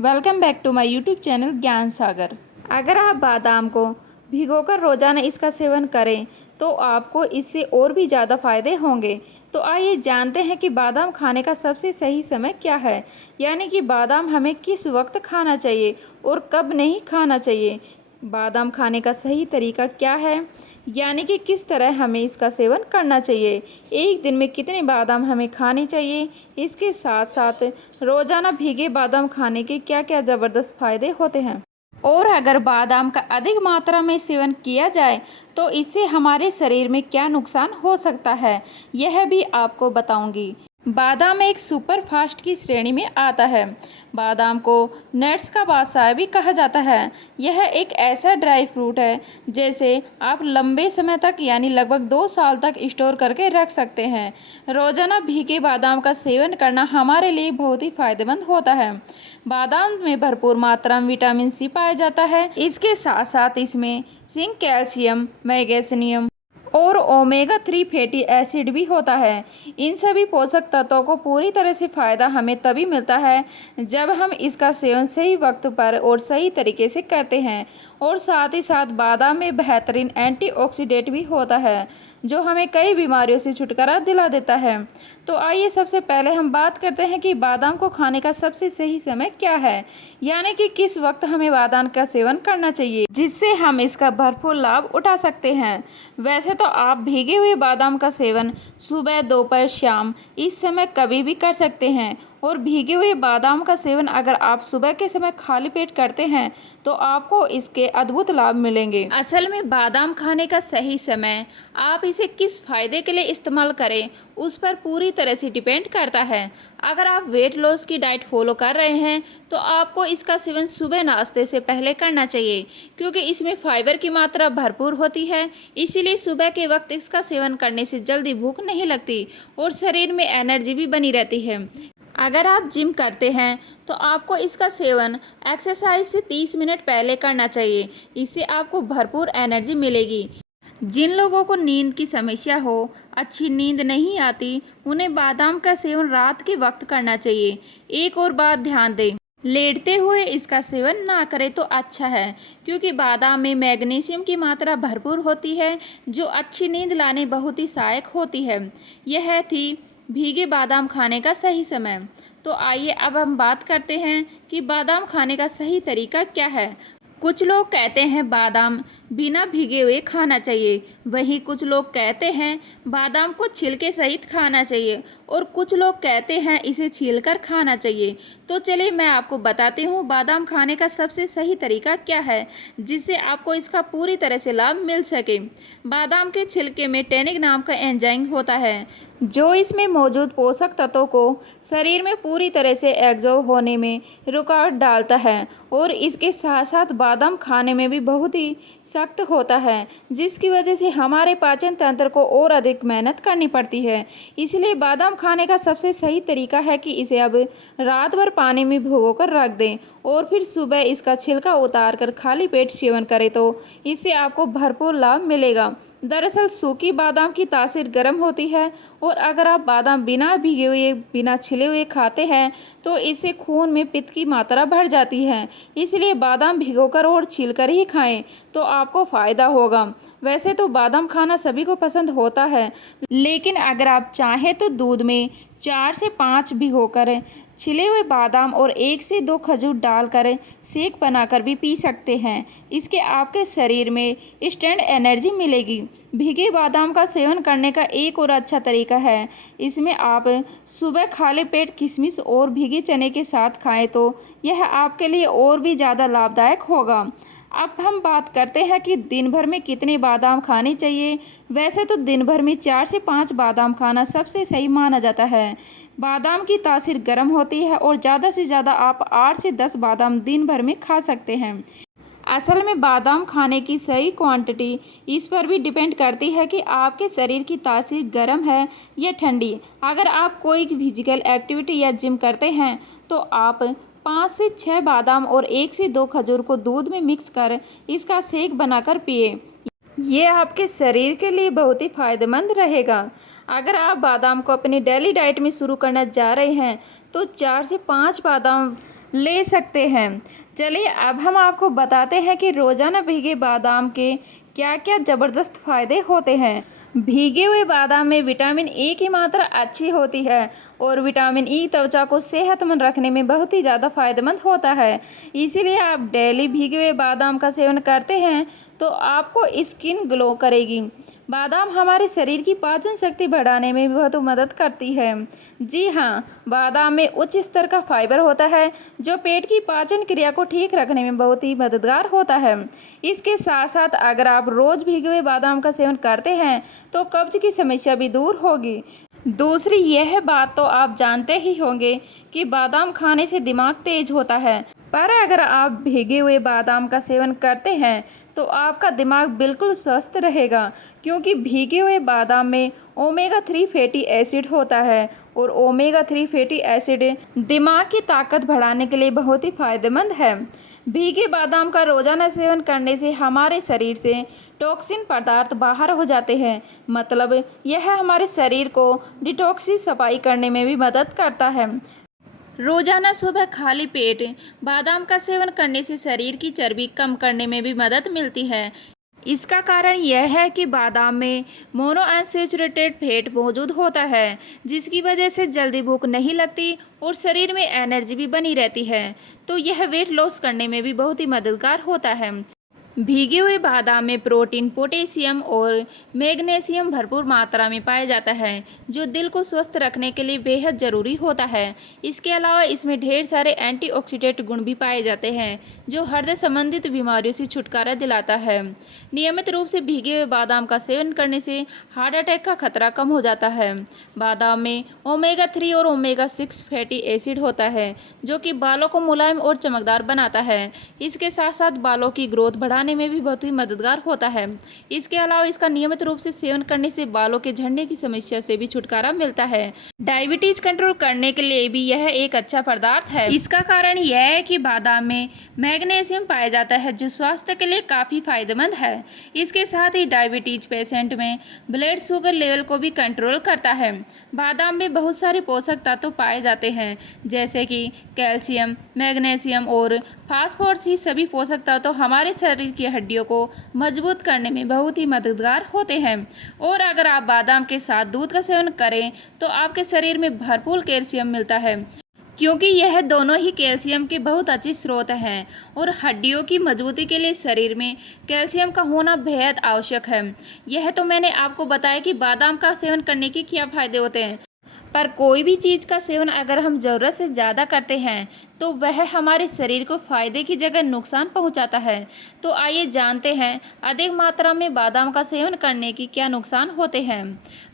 Welcome back to my YouTube channel Gyan Sagar. अगर आप बादाम को भिगोकर रोज़ाना इसका सेवन करें तो आपको इससे और भी ज़्यादा फ़ायदे होंगे। तो आइए जानते हैं कि बादाम खाने का सबसे सही समय क्या है, यानी कि बादाम हमें किस वक्त खाना चाहिए और कब नहीं खाना चाहिए। बादाम खाने का सही तरीका क्या है, यानी कि किस तरह हमें इसका सेवन करना चाहिए, एक दिन में कितने बादाम हमें खाने चाहिए, इसके साथ साथ रोज़ाना भीगे बादाम खाने के क्या क्या ज़बरदस्त फ़ायदे होते हैं और अगर बादाम का अधिक मात्रा में सेवन किया जाए तो इससे हमारे शरीर में क्या नुकसान हो सकता है, यह भी आपको बताऊंगी। बादाम एक सुपर फास्ट की श्रेणी में आता है। बादाम को नट्स का बादशाह भी कहा जाता है। यह एक ऐसा ड्राई फ्रूट है जैसे आप लंबे समय तक यानी लगभग 2 साल तक स्टोर करके रख सकते हैं। रोज़ाना भीगे बादाम का सेवन करना हमारे लिए बहुत ही फायदेमंद होता है। बादाम में भरपूर मात्रा में विटामिन सी पाया जाता है। इसके साथ साथ इसमें जिंक, कैल्शियम, मैग्नीशियम और ओमेगा 3 फैटी एसिड भी होता है। इन सभी पोषक तत्वों को पूरी तरह से फ़ायदा हमें तभी मिलता है जब हम इसका सेवन सही वक्त पर और सही तरीके से करते हैं। और साथ ही साथ बादाम में बेहतरीन एंटीऑक्सीडेंट भी होता है जो हमें कई बीमारियों से छुटकारा दिला देता है। तो आइए सबसे पहले हम बात करते हैं कि बादाम को खाने का सबसे सही समय क्या है, यानी कि किस वक्त हमें बादाम का सेवन करना चाहिए जिससे हम इसका भरपूर लाभ उठा सकते हैं। वैसे तो आप भीगे हुए बादाम का सेवन सुबह, दोपहर, शाम इस समय कभी भी कर सकते हैं। और भीगे हुए बादाम का सेवन अगर आप सुबह के समय खाली पेट करते हैं तो आपको इसके अद्भुत लाभ मिलेंगे। असल में बादाम खाने का सही समय आप इसे किस फायदे के लिए इस्तेमाल करें उस पर पूरी तरह से डिपेंड करता है। अगर आप वेट लॉस की डाइट फॉलो कर रहे हैं तो आपको इसका सेवन सुबह नाश्ते से पहले करना चाहिए, क्योंकि इसमें फाइबर की मात्रा भरपूर होती है। इसीलिए सुबह के वक्त इसका सेवन करने से जल्दी भूख नहीं लगती और शरीर में एनर्जी भी बनी रहती है। अगर आप जिम करते हैं तो आपको इसका सेवन एक्सरसाइज से 30 मिनट पहले करना चाहिए। इससे आपको भरपूर एनर्जी मिलेगी। जिन लोगों को नींद की समस्या हो, अच्छी नींद नहीं आती, उन्हें बादाम का सेवन रात के वक्त करना चाहिए। एक और बात ध्यान दें, लेटते हुए इसका सेवन ना करें तो अच्छा है, क्योंकि बादाम में मैग्नीशियम की मात्रा भरपूर होती है जो अच्छी नींद लाने बहुत ही सहायक होती है। यह थी भीगे बादाम खाने का सही समय। तो आइए अब हम बात करते हैं कि बादाम खाने का सही तरीका क्या है। कुछ लोग कहते हैं बादाम बिना भीगे हुए खाना चाहिए, वहीं कुछ लोग कहते हैं बादाम को छिलके सहित खाना चाहिए और कुछ लोग कहते हैं इसे छीलकर खाना चाहिए। तो चलिए मैं आपको बताती हूँ बादाम खाने का सबसे सही तरीका क्या है जिससे आपको इसका पूरी तरह से लाभ मिल सके। बादाम के छिलके में टैनिक नाम का एंजाइम होता है जो इसमें मौजूद पोषक तत्वों को शरीर में पूरी तरह से एब्जॉर्ब होने में रुकावट डालता है और इसके साथ साथ बादाम खाने में भी बहुत ही सख्त होता है, जिसकी वजह से हमारे पाचन तंत्र को और अधिक मेहनत करनी पड़ती है। इसलिए बादाम खाने का सबसे सही तरीका है कि इसे अब रात भर पानी में भिगोकर रख दें और फिर सुबह इसका छिलका उतार कर खाली पेट सेवन करें तो इससे आपको भरपूर लाभ मिलेगा। दरअसल सूखी बादाम की तासीर गर्म होती है और अगर आप बादाम बिना भीगे हुए, बिना छिले हुए खाते हैं तो इससे खून में पित्त की मात्रा बढ़ जाती है। इसलिए बादाम भिगोकर और छीलकर ही खाएं तो आपको फ़ायदा होगा। वैसे तो बादाम खाना सभी को पसंद होता है, लेकिन अगर आप चाहें तो दूध में 4 से 5 भिगोकर छिले हुए बादाम और 1 से 2 खजूर डालकर शेक बनाकर भी पी सकते हैं। इसके आपके शरीर में इंस्टेंट एनर्जी मिलेगी। भीगे बादाम का सेवन करने का एक और अच्छा तरीका है, इसमें आप सुबह खाली पेट किशमिश और भीगे चने के साथ खाएं तो यह आपके लिए और भी ज़्यादा लाभदायक होगा। अब हम बात करते हैं कि दिन भर में कितने बादाम खाने चाहिए। वैसे तो दिन भर में 4 से 5 बादाम खाना सबसे सही माना जाता है। बादाम की तासीर गर्म होती है और ज़्यादा से ज़्यादा आप 8 से 10 बादाम दिन भर में खा सकते हैं। असल में बादाम खाने की सही क्वांटिटी इस पर भी डिपेंड करती है कि आपके शरीर की तासीर गर्म है या ठंडी। अगर आप कोई फिजिकल एक्टिविटी या जिम करते हैं तो आप 5 से 6 बादाम और 1 से 2 खजूर को दूध में मिक्स कर इसका शेक बनाकर पिए। ये आपके शरीर के लिए बहुत ही फायदेमंद रहेगा। अगर आप बादाम को अपनी डेली डाइट में शुरू करना चाह रहे हैं तो 4 से 5 बादाम ले सकते हैं। चलिए अब हम आपको बताते हैं कि रोज़ाना भीगे बादाम के क्या क्या ज़बरदस्त फ़ायदे होते हैं। भीगे हुए बादाम में विटामिन ए की मात्रा अच्छी होती है और विटामिन ई त्वचा को सेहतमंद रखने में बहुत ही ज़्यादा फायदेमंद होता है। इसीलिए आप डेली भीगे हुए बादाम का सेवन करते हैं तो आपको स्किन ग्लो करेगी। बादाम हमारे शरीर की पाचन शक्ति बढ़ाने में भी बहुत मदद करती है। जी हाँ, बादाम में उच्च स्तर का फाइबर होता है जो पेट की पाचन क्रिया को ठीक रखने में बहुत ही मददगार होता है। इसके साथ साथ अगर आप रोज़ भीगे हुए बादाम का सेवन करते हैं तो कब्ज की समस्या भी दूर होगी। दूसरी यह बात तो आप जानते ही होंगे कि बादाम खाने से दिमाग तेज होता है, पर अगर आप भीगे हुए बादाम का सेवन करते हैं तो आपका दिमाग बिल्कुल स्वस्थ रहेगा, क्योंकि भीगे हुए बादाम में ओमेगा 3 फैटी एसिड होता है और ओमेगा 3 फैटी एसिड दिमाग की ताकत बढ़ाने के लिए बहुत ही फायदेमंद है। भीगे बादाम का रोज़ाना सेवन करने से हमारे शरीर से टॉक्सिन पदार्थ बाहर हो जाते हैं, मतलब यह हमारे शरीर को डिटॉक्सी सफाई करने में भी मदद करता है। रोजाना सुबह खाली पेट बादाम का सेवन करने से शरीर की चर्बी कम करने में भी मदद मिलती है। इसका कारण यह है कि बादाम में मोनोअनसैचुरेटेड फैट मौजूद होता है, जिसकी वजह से जल्दी भूख नहीं लगती और शरीर में एनर्जी भी बनी रहती है। तो यह वेट लॉस करने में भी बहुत ही मददगार होता है। भीगे हुए बादाम में प्रोटीन, पोटेशियम और मैग्नीशियम भरपूर मात्रा में पाया जाता है, जो दिल को स्वस्थ रखने के लिए बेहद ज़रूरी होता है। इसके अलावा इसमें ढेर सारे एंटीऑक्सीडेंट गुण भी पाए जाते हैं, जो हृदय संबंधित बीमारियों से छुटकारा दिलाता है। नियमित रूप से भीगे हुए बादाम का सेवन करने से हार्ट अटैक का खतरा कम हो जाता है। बादाम में ओमेगा 3 और ओमेगा 6 फैटी एसिड होता है, जो कि बालों को मुलायम और चमकदार बनाता है। इसके साथ साथ बालों की ग्रोथ बढ़ाने में भी बहुत ही मददगार होता है। इसके अलावा इसका नियमित रूप से सेवन करने से बालों के झड़ने की समस्या से भी छुटकारा मिलता है। डायबिटीज कंट्रोल करने के लिए भी यह एक अच्छा पदार्थ है। इसका कारण यह है कि बादाम में मैग्नीशियम पाया जाता है, जो स्वास्थ्य के लिए काफ़ी फायदेमंद है। इसके साथ ही डायबिटीज पेशेंट में ब्लड शुगर लेवल को भी कंट्रोल करता है। बादाम में बहुत सारे पोषक तत्व पाए जाते हैं, जैसे कि कैल्शियम, मैग्नीशियम और फास्फोरस। ही सभी पोषक तत्व हमारे शरीर की हड्डियों को मजबूत करने में बहुत ही मददगार होते हैं। और अगर आप बादाम के साथ दूध का सेवन करें तो आपके शरीर में भरपूर कैल्शियम मिलता है, क्योंकि यह दोनों ही कैल्शियम के बहुत अच्छे स्रोत हैं और हड्डियों की मजबूती के लिए शरीर में कैल्शियम का होना बेहद आवश्यक है। यह तो मैंने आपको बताया कि बादाम का सेवन करने के क्या फ़ायदे होते हैं, पर कोई भी चीज़ का सेवन अगर हम ज़रूरत से ज़्यादा करते हैं तो वह हमारे शरीर को फ़ायदे की जगह नुकसान पहुंचाता है। तो आइए जानते हैं अधिक मात्रा में बादाम का सेवन करने की क्या नुकसान होते हैं।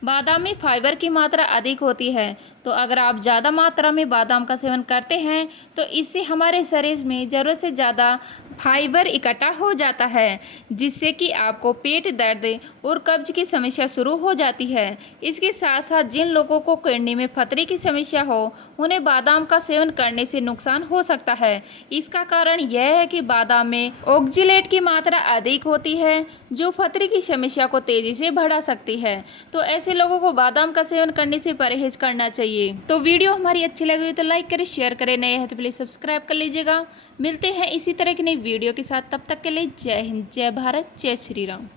बादाम में फाइबर की मात्रा अधिक होती है, तो अगर आप ज़्यादा मात्रा में बादाम का सेवन करते हैं तो इससे हमारे शरीर में ज़रूरत से ज़्यादा फाइबर इकट्ठा हो जाता है, जिससे कि आपको पेट दर्द और कब्ज की समस्या शुरू हो जाती है। इसके साथ साथ जिन लोगों को किडनी में फतरे की समस्या हो, उन्हें बादाम का सेवन करने से नुकसान हो सकता है। इसका कारण यह है कि बादाम में ऑक्जेलेट की मात्रा अधिक होती है, जो फतरे की समस्या को तेजी से बढ़ा सकती है। तो ऐसे लोगों को बादाम का सेवन करने से परहेज करना चाहिए। तो वीडियो हमारी अच्छी लगी तो लाइक करें, शेयर करें, नए हैं तो प्लीज़ सब्सक्राइब कर लीजिएगा। मिलते हैं इसी तरह की नई वीडियो के साथ, तब तक के लिए जय हिंद, जय भारत, जय श्री राम।